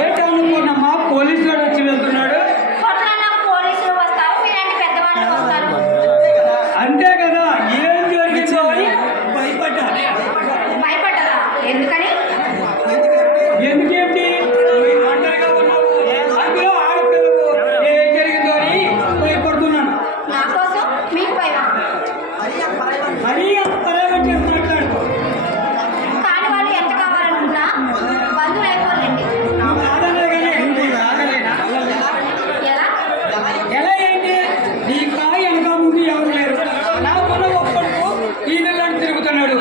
ఏంటనుకున్నామా పోలీసులు వచ్చి వెళ్తున్నాడు. పోలీసులు వస్తారు, మీలాంటి పెద్దవాళ్ళు వస్తారు. అంతే కదా, ఏం జరిగిందో అని భయపడ్డా. భయపడ్డదా? ఎందుకని? ఎందుకేంటి ఒంటరిగా ఉన్నావు, అందులో ఆడపిల్లలు ఏం జరిగిందో అని భయపడుతున్నాను. నా కోసం మీకు భయమా? మరీ అంత పరాగం చేసి మాట్లాడుకో. కాని వాళ్ళు ఎంత కావాలనుకున్నా బంధువులు అయిపోలేండి. ఎలా? ఎలా ఏంటి? నీ కాయ వెనక ముందు ఎవరు లేరు. నాకున్న ఒక్కడు ఈ నెలని తిరుగుతున్నాడు.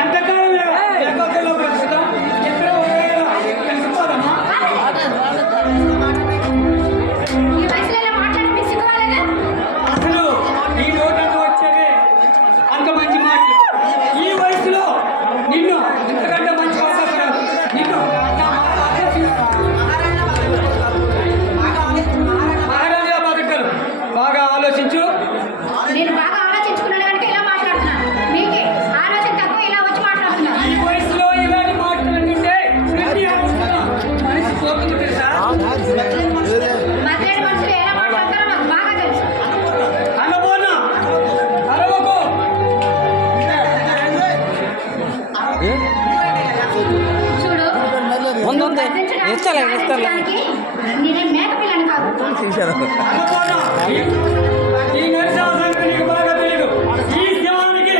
ఎంతకాలం లేకపోతే బ్రతుకుతాం. ఇద్దరు కలిసిపోదామా? ఈ వయసులో ఇలా మాట్లాడి మీకు సిగ్గు రాలేదా? అసలు ఈ నోటంతా వచ్చేది అంత మంచి మాటలు. ఈ వయసులో నిన్ను ఇంతకంటే మంచి అవకాశం రాదు. నిన్ను మహారాజా బతకరు. బాగా ఆలోచించు. నేను బాగా ఆలోచించుకున్నాను కనుక ఇలా మాట్లాడుతున్నాను. మీకే ఆలోచన తక్కువ, ఇలా వచ్చి మాట్లాడుతున్నాను. ఈ వయసులో ఇలాంటి మాటలు అంటే ప్రతి అవసరం మనిషి పోతుంది తెలుసా. మధ్యలో మనుషులు ఎలా మాట్లాడతారో నాకు బాగా తెలుసు. అనబోనా అరవకు. చూడు, గర్జించడానికి నేనే మేక పిల్లని కాదు. అనబోనా ఈ నరసింహానికి నీకు బాగా తెలియదు. ఈ శవానికి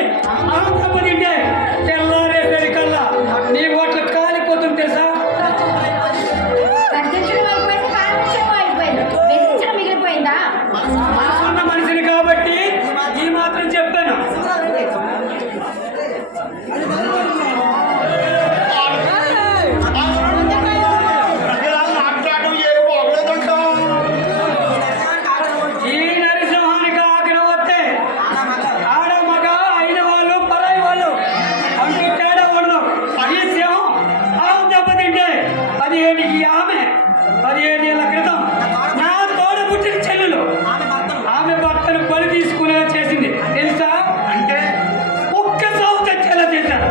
అహం దెబ్బతింటే తెల్లారేసరికల్లా నీ ఓట్లు కాలిపోతుంది తెలుసా. గర్జించడం అయిపోయింది, కాల్పించడం అయిపోయింది, బెదిరించడం మిగిలిపోయిందా? మనసున్న మనిషిని కాబట్టి ఈ మాత్రం చెప్పాను. ఈ నరసింహానికి ఆకలి వస్తే ఆడ మగ అయిన వాళ్ళు పరాయి వాళ్ళు అంటూ తేడా ఉండదు. ఈ సింహం ఆవు దెబ్బతింటే 15 ఏళ్ల క్రితం నా తోడ పుట్టిన చెల్లెలు ఆమె భర్తను బలి తీసుకునేలా చేసింది తెలుసా. అంటే ఒక్క సాగు తెచ్చేలా చేశారు.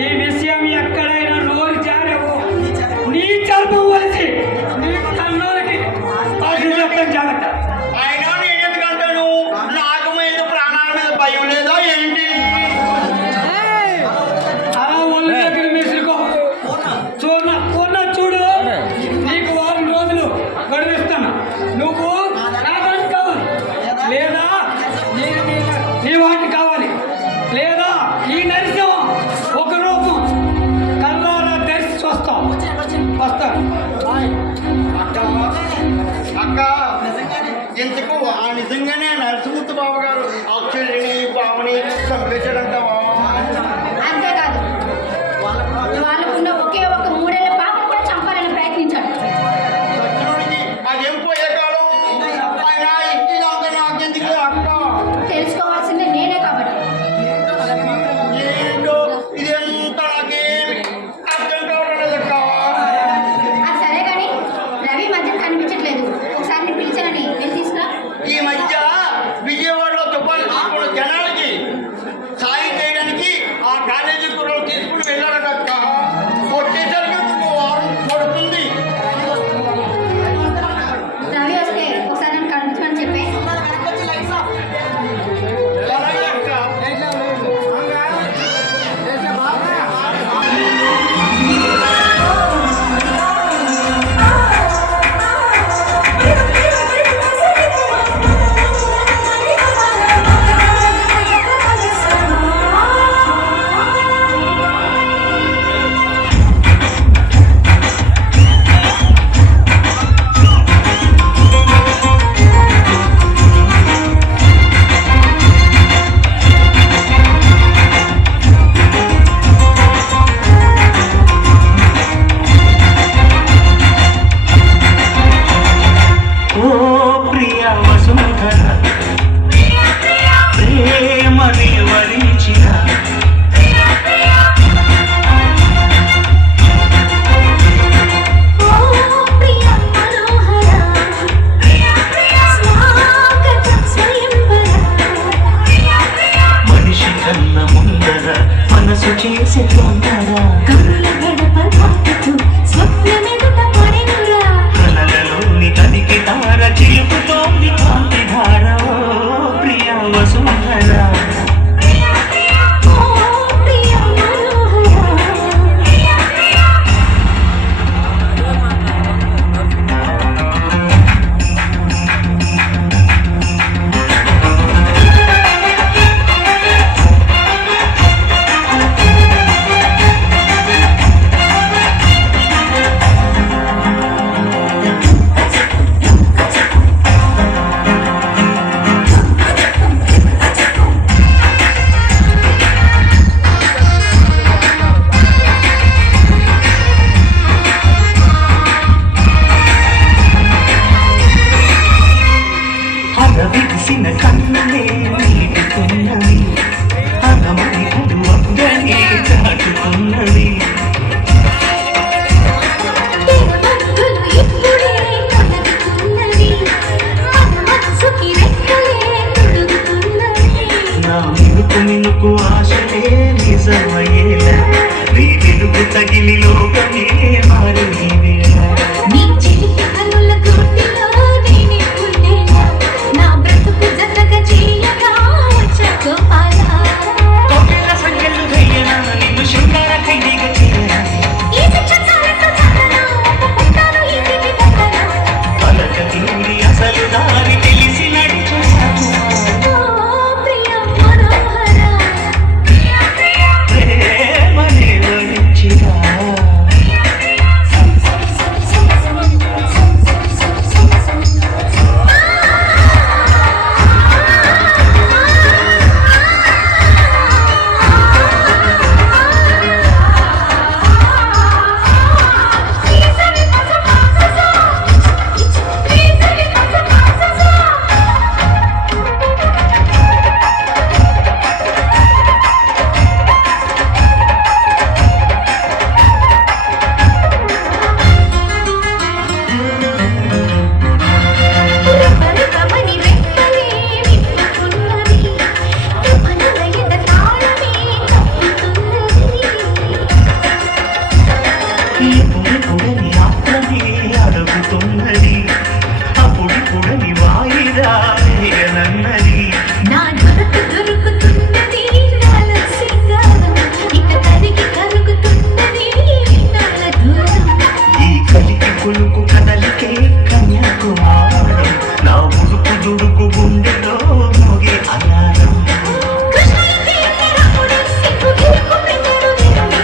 ఈ విషయం ఎక్కడైనా నోరు జారేవో నీ చర్మం వలిసి నీ కన్నులకి చెప్తాను జాగ్రత్త. అయినా నేను ఎందుకంటాను, నాకు మీద ప్రాణాల మీద భయం లేదా ఏంటి? అలా ఒళ్ళు దగ్గర మెసులుకో. చేసే తొందర కనుల గడప దాటుతూ స్వప్నమెదుట పడెనురా. కలలలోని కలికి తార చిలుపుతోంది కాంతి ధార ఓ ప్రియ వసుంధర ఓ ప్రియ మనోహర. అరవిసిన కన్నులే నీటుతున్నవి అగమని వద్దని చాటుతున్నవి తెరమద్దులు ఇప్పుడే తొలగుతున్నవి. మనసుకి రెక్కలే తొడుగుతున్నవి. నా మినుకు మినుకు ఆశలే నిజమయ్యేలా నీ వెలుగు తగిలి లోకమే మారు నీ వేళ నీ చిలిపి కనుల గుర్తిలో నేనే ఉండేలా. నా బ్రతుకు జతగా చేయగా వచ్చ గోపాల. కోకిల సంఖ్యలు వెయ్యనా నిన్ను శృంగార ఖైదీగా చేయనా ఈ శిక్ష చాలట్టు చాలనా, ఒప్పుకుంటాను ఈ తిరిగి దక్కనా. పలక తీరి అసలు దారి తెలిసి నడిచేశాను ఓ ప్రియ మనోహర. ప్రేమనే వరించిరా రెపరెపమని రెక్కలే విప్పుతున్నవి. తుఫానుల ఎద తాళమే తప్పుతున్నది. ఎప్పుడెప్పుడని ఆత్మనే అడుగుతున్నది అప్పుడిప్పుడని వాయిదా వేయనన్నది నా దొరుకుతున్నది నాల సింగారం. ఇక తరిగి కరుగుతున్నది నాల దూరం. ఈ కలికి కొలుకు కదలికే కన్యాకుమారం నా ఉడుకు దుడుకు గుండెలో మోగే అలారం కృష్ణయ్యకి రాముడే సిగ్గు గిరుకు పెట్టాడు వీరుడే.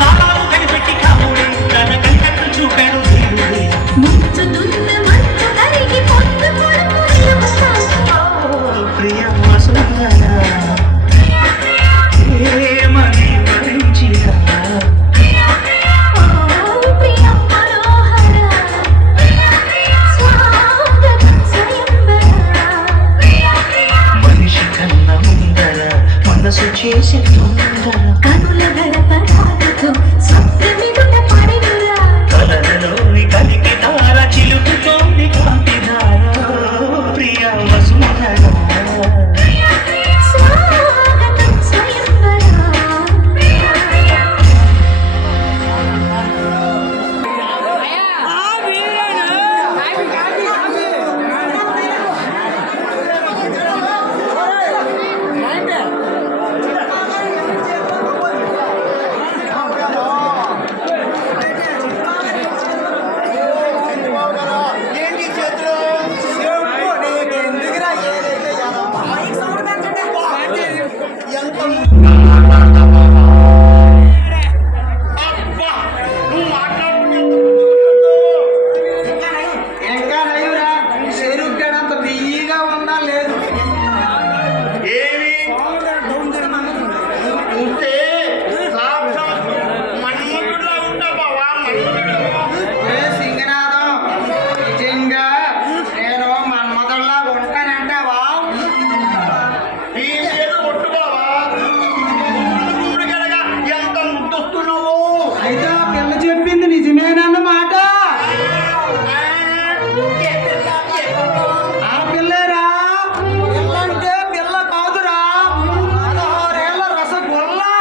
కాలాలు కనిపెట్టి కాముడే తన కనిపెట్టు చూపాడు దేవుడే ముంచుతున్న మంచు కరిగి పొద్దు పొడుపు నిలుపుతాడు. ఓ ప్రియ వసుంధర ప్రేమని వరించిరా ఓ ప్రియ మనోహర. స్వాగతం స్వయంవర. మనిషి కన్న ముందర మనసు చేసే తొందర కనుల గడప దాటుతూ స్వప్నమెదుట పడెనురా. కలలలోని కలికి తార చిలుపుతోంది కాంతి ధార ప్రియ వసుంధర స్వాగతం స్వయంవర. ఏంటి చేతులు ఎంత అబ్బా, నువ్వు మాట్లాడుకుంటే ఇంకా నయ్యురా చెరుకు గడ అంత బియ్యగా ఉందా లేదు ఏమి చూస్తే సాక్షాత్ మన్మధుడిలా ఉంటావు బావా, మన్మధుడు. ఏ సింగనాథం నిజంగా నేను మన్మధుల్లా ఉంటానంటావా నీ చేతి ఒట్టు బావా, గుండు గడగా ఎంత ముద్దొస్తున్నావు. అయితే ఆ పిల్ల చెప్పింది నిజమేనన్నమాట ఆ పిల్లేరా పిల్ల అంటే పిల్ల కాదురా 16 ఏళ్ళ రసగుల్లా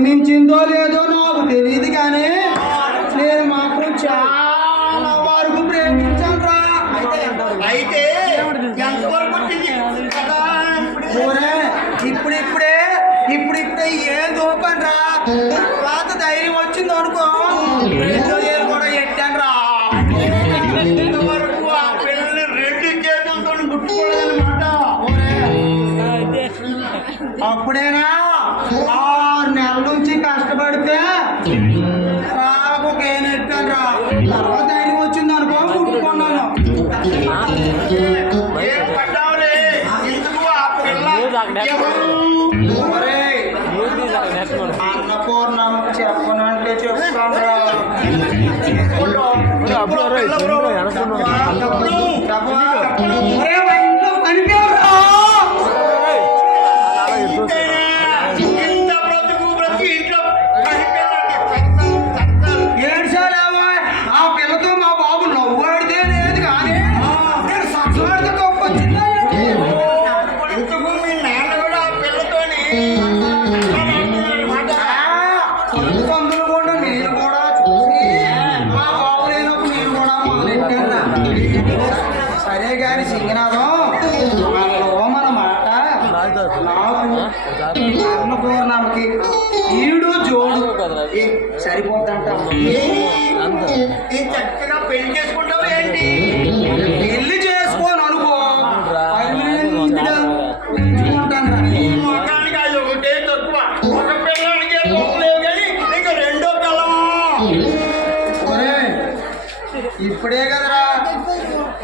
ప్రేమించిందో లేదో నాకు తెలియదు కానీ నేను మాత్రం చాలా వరకు ప్రేమించాను రా. అయితే ఎంతవరకు వచ్చింది కదా ఊరే ఇప్పుడిప్పుడే ఏం దూపను రా. తర్వాత ధైర్యం వచ్చింది అనుకో రెండో ఏళ్ళు కూడా ఎట్టాను రా. ఇంతవరకు ఆ పిల్లల్ని రెండు చేతులతో ముట్టుకోలేదన్నమాట. అప్పుడేనా 6 నెలల నుంచి కష్టపడితే రాకు ఒక ఏనెట్టాను రా. తర్వాత ధైర్యం వచ్చింది అనుకో ముట్టుకున్నాను. ఏం పడ్డావులే ఎందుకు ఆ పిల్ల ఎవరు? ఒరేయ్, అన్నపూర్ణమ్మ చెప్పనంటే చెప్తాను రా. ఒరే, మా ఇంట్లో కనిపించరా? ఇంత బ్రతుకు ఇంట్లో కనిపించాలి. ఏడ్చాలేవా? ఆ పిల్లతో మా బాబు నవ్వాడితే లేదు కానీ నేను సత్సవాడితే తప్పు వచ్చిందా? ఇంతకు మీ నాన్న కూడా ఆ పిల్లతోని అందులో కూడా నేను కూడా చూసి మా బాబు లేనప్పుడు నేను కూడా మొదలెట్టాను. సరే గాని సింగనాథం మనలో మన మాట నాకు అన్నపూర్ణమ్మకి ఈడు జోడు సరిపోద్దంట. ఈ చక్కగా పెళ్లి చేసుకుంటావు ఏంటి? పెళ్లి చేసుకోను అనుకో ఉంచుకుంటాను రా. ఈ మొఖానికి అది ఒకటే తక్కువ. ఒక పిల్లానికి లేవు కానీ నీకు రెండో పిల్లము. ఒరేయ్, ఇప్పుడే కదరా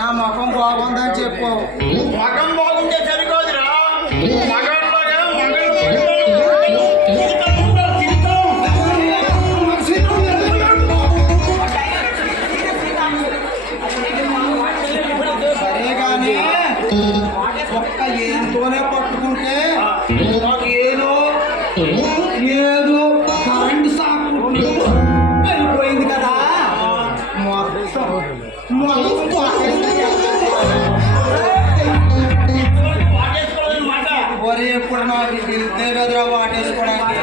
నా ముఖం బాగుందని చెప్పు. మగం బాగుంటే సరిపోదురా. మగంలాగా మగలు సరే కానీ ఒక్క ఏంతోనే పట్టుకుంటే నాకు ఏదో కరెంట్ షాక్ అయిపోయింది కదా. మొత్తం వాటేసుకోవాలన్నమాట. ఒరే ఎప్పుడు నాకు తెలితే కదరా వాటేసుకోవడానికి.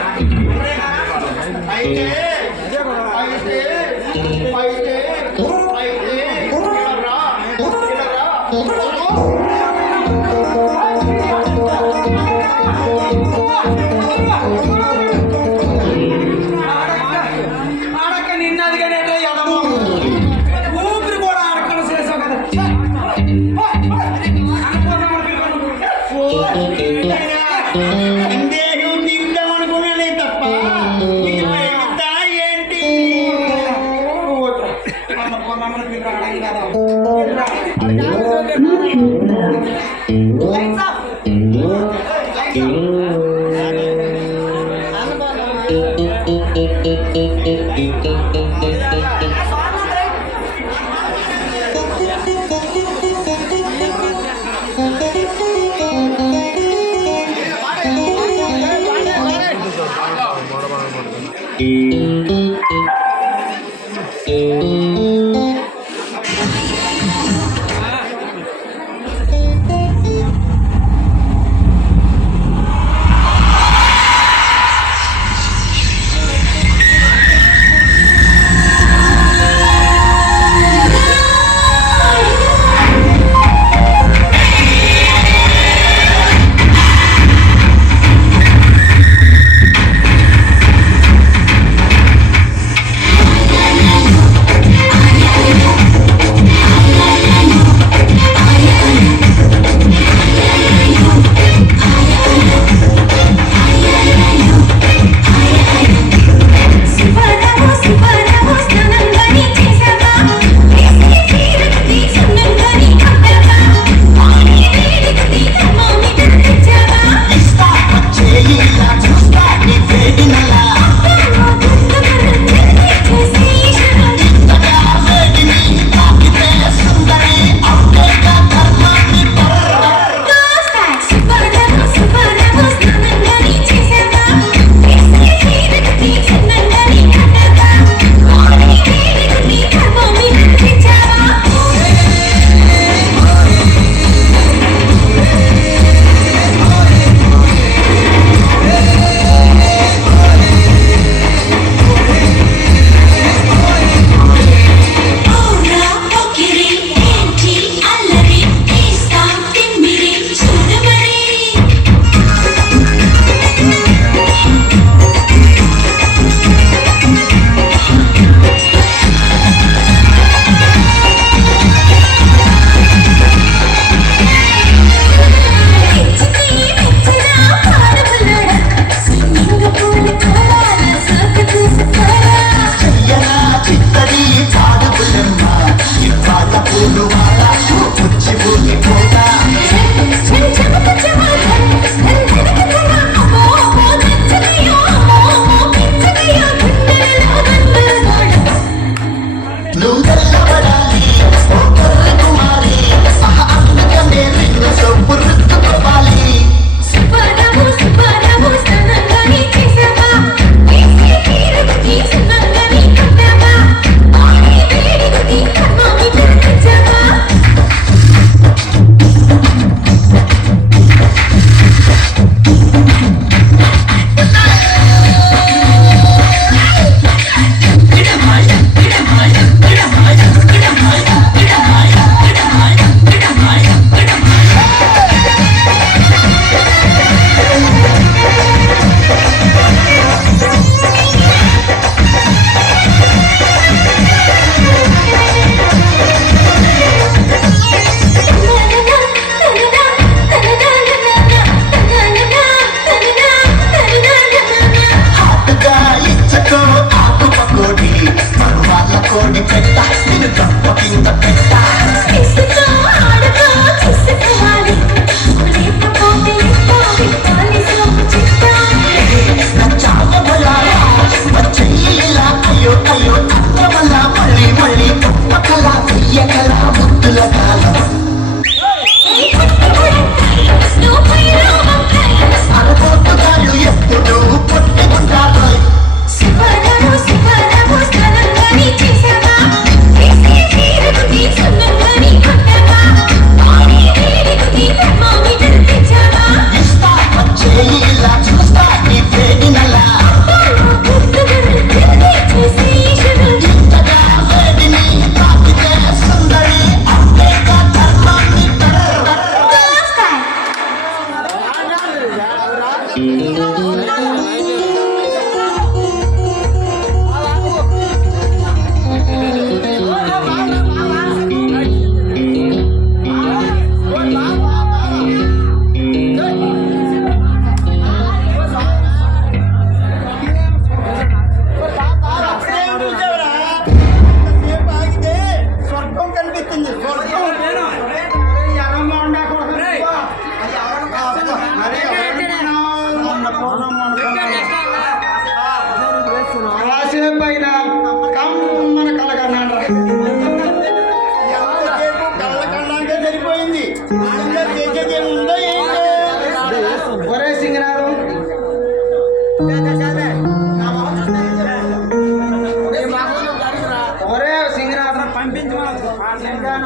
అయితే అయితే అయితే అయితే ఇలా ఆడక్క నిన్నది కానీ ఎదమో ఊపిరి కూడా ఆడక్కడ చేసావు కదా. సందేహం తీద్దామనుకున్నానే తప్ప ఇది ప్రేమిద్దా ఏంటి?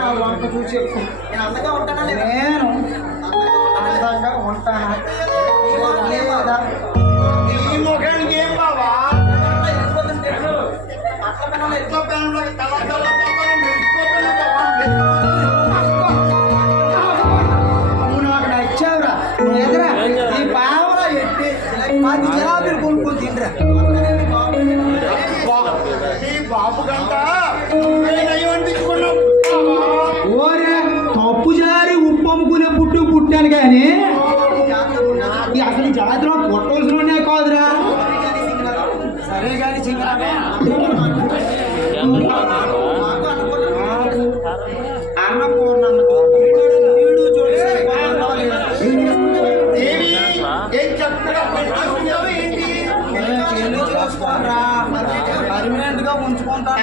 నా వంక చూసి చెప్పు. నేను అందంగా ఉంటానా లేదా? నేను అందంగా ఉంటానా లేదా? ఈ ముఖానికి ఏం బావా వెళ్ళిపోతుంటే అట్ల పెనాలు ఎట్లా పెనంలో తల తల తల మెరిసిపోతున్నా బావా. నువ్వు నాకు నచ్చావురా. నువ్వు ఎదురా నీ పావలా ఎట్టి 10 జిలాబీలు కొనుక్కొని తిండ్రా. ఈ బాబు గంట నయం అనిపించుకున్నావు. ఓరే తప్పు జారి ఉప్పు అమ్ముకునే పుట్టాను కానీ ఈ అసలు జాతిలో పుట్టవలసిననే కాదురా. సరే కానీ అన్నపూర్ణమ్మ ఏమి ఏం చక్కగా పెట్టుకుంటావు ఏంటి? పర్మనెంట్ గా ఉంచుకుంటాను.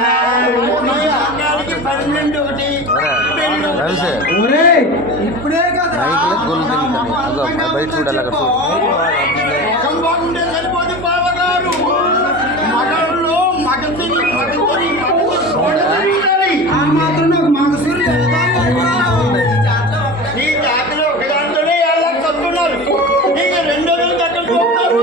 నీ అంగానికి పర్మనెంట్ ఒకటి పెళ్ళి ఒకటి. ఒరే ఇప్పుడే కదా బయట చూడాలి ముఖం బాగుంటే సరిపోదు బావగారు. మగల్లో మగతిని ఆ మాత్రం నాకు మగసూరు నీ జాతిలో ఒక దాంట్లోనే ఎలా కట్టున్నారు. నీకు 2 రోజులు కట్టలు చూపుతారు.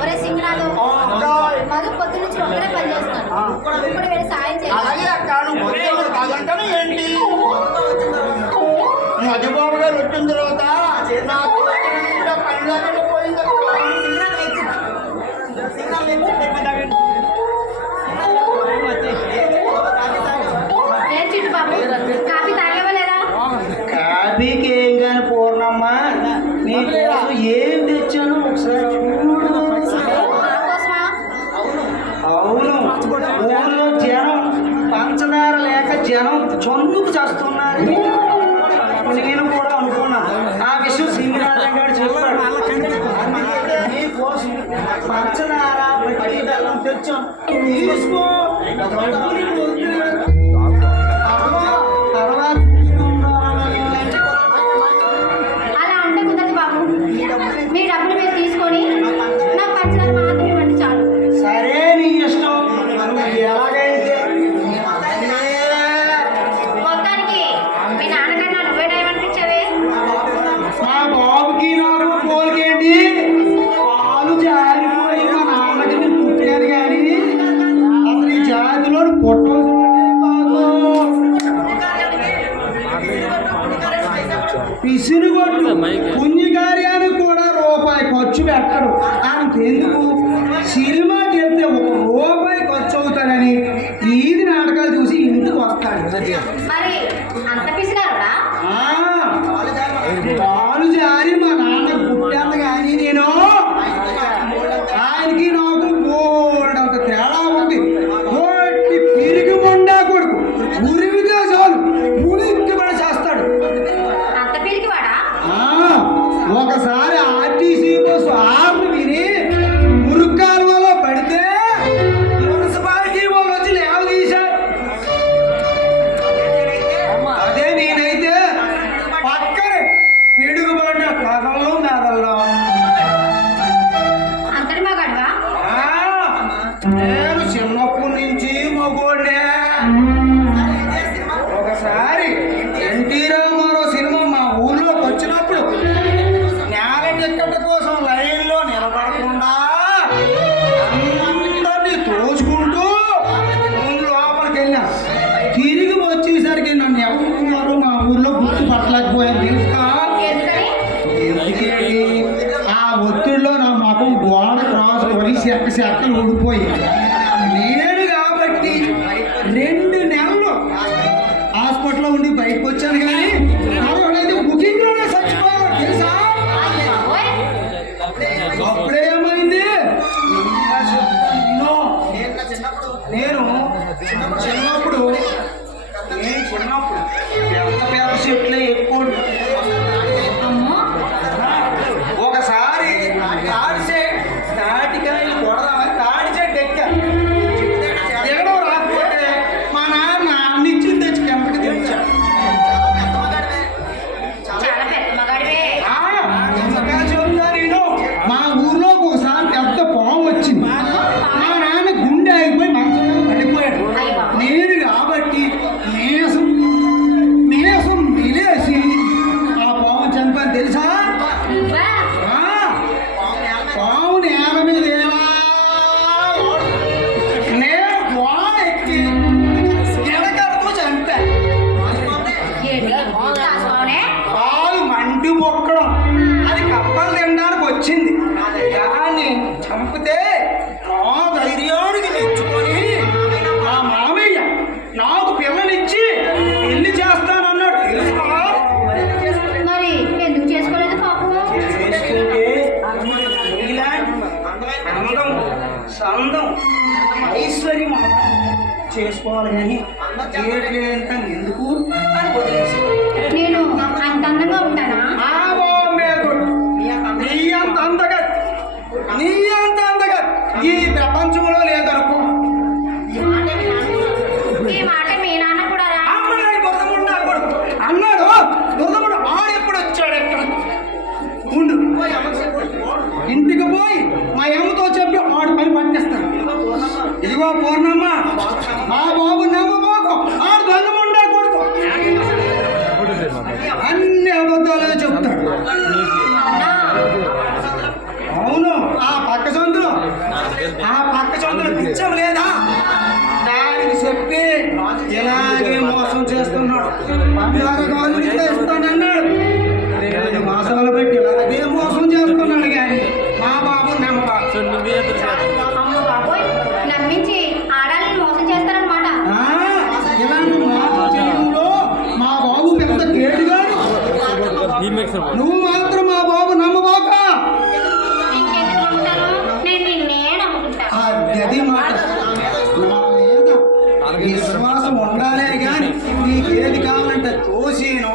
ఒరే సింగరాజు మధు పొద్దు నుంచి ఒక్కడే పని చేస్తున్నాడు. ఇప్పుడు వెళ్ళి సాయం చేయాలి. అలాగే అక్క నువ్వు పొద్దున్న కాదంటాను ఏంటి? మధుబాబు గారు వచ్చిన తర్వాత నాకు పని లేకుండా పోయింది. నేను చిట్టు బాబు కాఫీ తాగేవా లేదా? కాఫీకి ఏం కానీ పూర్ణమ్మ నీ కోసం ఏం తెచ్చాను ఒకసారి చూడు. నా కోసమా? అవును ఊళ్ళో జనం పంచదార లేక జనం చొన్నుకు చేస్తున్నారు. నేను కూడా అనుకున్నాను ఆ విషయం సింగరాజం గారు చెప్పాడు. నీ కోసం పంచదార పట్టి బెల్లం తెచ్చాం తీసుకో. తర్వాత అలా ఉంటే కుదరదు బాబు. మీ డబ్బులు మీరు తీసుకొని నాకు పంచదార మాత్రం ఇవ్వండి చాలు. సరే నీ ఇష్టం నువ్వు ఎలాగైతే. మొత్తానికి మీ నాన్నకన్నా నువ్వే టైం అనిపించావే. మా బాబుకి నాకు పోలికేంటి? పాలు జారిపోయి మా నాన్నకి నేను పుట్టాను కానీ అసలు ఈ జాతిలో పుట్టవలసిన పిసినుగొట్టు పుణ్యకార్యానికి కూడా రూపాయి ఖర్చు పెట్టడు. అంతెందుకు సినిమాకి వెళ్తే 1 రూపాయి ఖర్చు అవుతాడని ఈది నాటకాలు చూసి ఇంటికి వస్తాడు. మరి అంత పిసినారుడా? పాలు జారి మా నాన్న పుట్టాను కానీ నేను ఆయనకి నాకు బోల్డ్ అంత తేడా ఉంది. పిరిగి మొండా కొడుకు ఉరిమితే చాలు ఉనికి పడి చేస్తాడు. అంత పిరికివాడా? ఒకసారి ఆర్టీసీ బస్సు ఆపు విని మురుక్కాలువలో పడితే మున్సిపాలిటీ వాళ్ళు వచ్చి లేవ తీశారు. అదే నేనైతే పక్కనే పిడుగుబడిన కథల్లో మెదల్లో. అంతటి మగాడువా? నేను చిన్నప్పటి నుంచి మగోడ్నే. ఒకసారి ఎన్టీ రామారావు సినిమా మా ఊళ్ళోకి వచ్చినప్పుడు నేల టిక్కెట్ కోసం లైన్లో నిలబడకుండా అందరినీ తోచుకుంటూ ముందు లోపలికి వెళ్ళా. తిరిగి వచ్చేసరికి నన్ను ఎవరు మా ఊర్లో గుర్తుపట్టలేకపోయారు తెలుసా? ఎందుకని? ఎందుకేంటి ఆ ఒత్తిడిలో నా ముఖం గోడ రాసుకొని చెక్కలు ఊడిపోయి నేను కాబట్టి 2 నెలలు హాస్పిటల్లో ఉండి బయటకు వచ్చాను కానీ మరొకడైతే బుకింగ్లోనే చచ్చిపోయాడు తెలుసా? ఓయ్, అప్పుడేమైంది ఇంకా చెప్తాను. నేను చిన్నప్పుడు పెద్ద చెట్లే ఎక్కువ. అమ్మో ఒకసారి తాడికాయలు కొడదామని తాడి చెట్టు ఎక్కా. తెలుసా? నువ్వా? ఆ, పాము నేల మీద ఎలా నేను గోడ ఎక్కి గిడకలతో చంపా. ఏంటి? దాచుకోనే? పాలు మండి మొక్కడం అది కప్పలు తినడానికి వచ్చింది. దాన్ని చంపితే నా ధైర్యానికి తెచ్చుకొని మా మామయ్య నాకు పిల్లనిచ్చి పెళ్లి చేస్తానన్నాడు. తెలుసా? మరి ఎందుకు చేసుకోలేదు పాపం? చేసుకుంటే ఇలాంటి అందం సందం ఐశ్వర్యం చేసుకోవాలి కానీ చేయట్లేదంతా ఎందుకు అని వదిలేసి నేను అంత అందంగా ఉంటానా? నీ అంత అందగా ఈ ప్రపంచంలో లేదనుకో. ఈ మాట మీ నాన్న కూడా రా. అమ్మగారి దొరదముండా కొడుకు అన్నాడు. దొరదముడు ఆడు ఎప్పుడు వచ్చాడు ఎక్కడ ఉండు. ఇంటికి పోయి మా అమ్మతో చెప్పి ఆడు పని పట్టేస్తాను. ఇదిగో పూర్ణమ్మ, మా బాబు నమ్మబోకు, ఆడు దొంగముండా కొడుకు అన్ని అబద్ధాలు చెప్తాడు. అవునా? అవును. ఆ పక్క సందులో పిచ్చం లేదా దానికి చెప్పి ఇలాగే మోసం చేస్తున్నాడు. బంగారు గాజులు ఇస్తానన్నాడు. 2 మాసాలు పెట్టి ఇలాగే మోసం చేస్తున్నాడు కానీ మా బాబు నమ్మబాబు. అమ్మ బాబోయ్, నమ్మించి ఆడాలని మోసం చేస్తారనమాట. ఇలాంటి మోసం చేయడంలో మా బాబు పెద్ద కేడుగాడు. నువ్వు మాత్రం మా బాబు నమ్మబాక. ఇంకెందుకు నమ్ముతాను? నేను నిన్నే నమ్ముకుంటా. అది మాట. నా మీద విశ్వాసం ఉండాలే గాని నీకు ఏది కావాలంటే చూసినో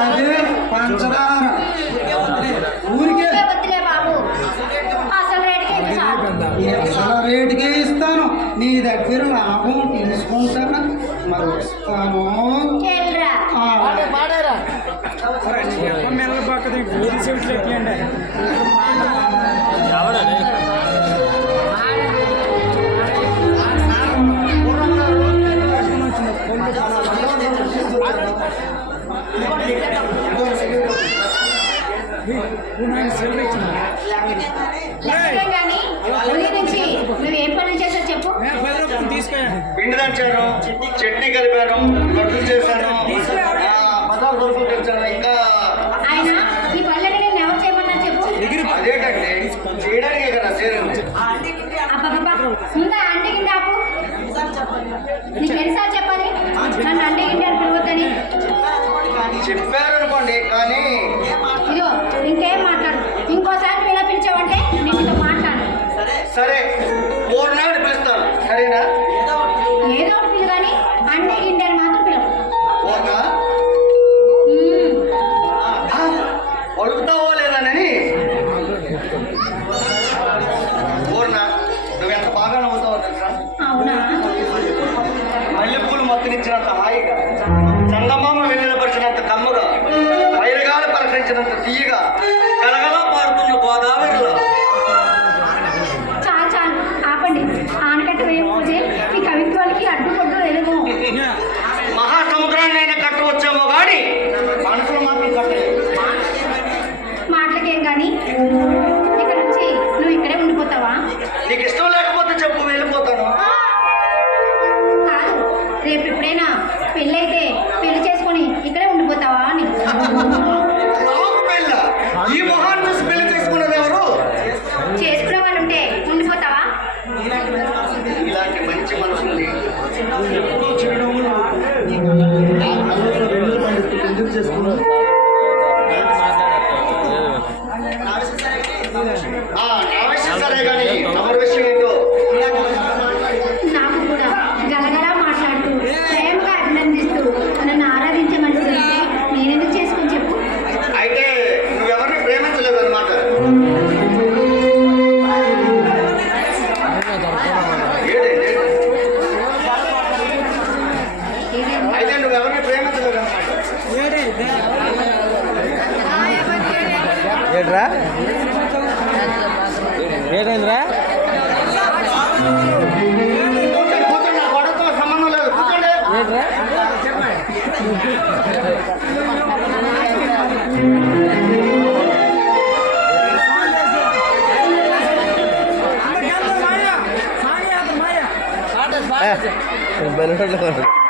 అదే పంచదార ఊరికే వద్దులే బాబు, అసలు రేటుకి ఇది చాలు. అసలు రేటుకే ఇస్తాను. నీ దగ్గర లాభం తీసుకుంటాను మరి వస్తాను. వెళ్ళరా. లక్ష్మీ కానీ ఊరి నుంచి నువ్వు ఏం పనులు చేసావు చెప్పు. పిండి దంచాను, చట్నీ కలిపాను, లడ్డు చేశాను, బజార్ దొరుకులు తెచ్చాను. ఇంకా ఆయన ఈ పనులని నేను ఎవరు చేయమన్నా చెప్పు. అదేంటంటే చేయడానికే కదా చేయను. అబ్బబ్బబ్బా, ముందు అంటి గిండి ఆపు. నీకు ఎన్నిసార్లు చెప్పాలి నన్ను అంటి గిండి అని పిలవద్దని? చెప్పారనుకోండి కానీ ఇదిగో ఇంకేం మాట్లాడు. ఇంకోసారి పిల్ల పిలిచావంటే నీతో మాట్లాడు. సరే పూర్ణాన్ని పిలుస్తాను, సరేనా? ఏదో ఒకటి పిలు కానీ అంటి గిండి అని మాత్రం పిలవు. పూర్ణ అడుగుతావో లేదనని. పూర్ణ నువ్వు ఎంత బాగా నవ్వుతావో తెలుసా? అవునా? మల్లెపూలు మత్తునిచ్చినంత హాయిగా, చందమామ వెన్నెలపరిచినంత కమ్మగా, వైరగాలు పలకరించినంత తీయగా, కలగలా పారుతున్న గోదావరిలో. చాలు చాలు ఆపండి. ఆనకట్ట వేయకపోతే మీ కవిత్వానికి అడ్డుపడ్డు లేదేమో. మహాసముద్రాన్ని అయినా కట్టవచ్చేమో గాని మనసులో మాత్రం కట్టలేదు. మాటలకేం కానీ ఇక్కడ నుంచి నువ్వు ఇక్కడే ఉండిపోతావా? నీకు ఇష్టం లేకపోతే చెప్పు, వెళ్ళిపోతాను. కాదు, రేపు ఎప్పుడైనా పెళ్ళైతే పెళ్లి చేసుకొని ఇక్కడే ఉండిపోతావా అని. నాకు పెళ్ళ ఈ మొహాన్ని చూసి పెళ్లి చేసుకున్నది ఎవరు? చేసుకునే వాళ్ళు ఉంటే ఉండిపోతావా? ఇలాంటి మంచి మనుషుల్ని నా విషయం సరే కానీ ఎవరి విషయం ఏంటో. నాకు కూడా గలగలా మాట్లాడుతూ ప్రేమగా అభినందిస్తూ నన్ను ఆరాధించే మనిషి దొరికితే నేనెందుకు చేసుకొని చెప్పు. అయితే నువ్వెవరిని ప్రేమించలేదు అనమాట. అయితే నువ్వెవరిని ప్రేమించలేదు అనమాట. ఏట్రా ఏటైందిరా? కూర్చోండి, నా గొడవతో సంబంధం లేదు, కూర్చోండి. ఏట్రా బెలూన్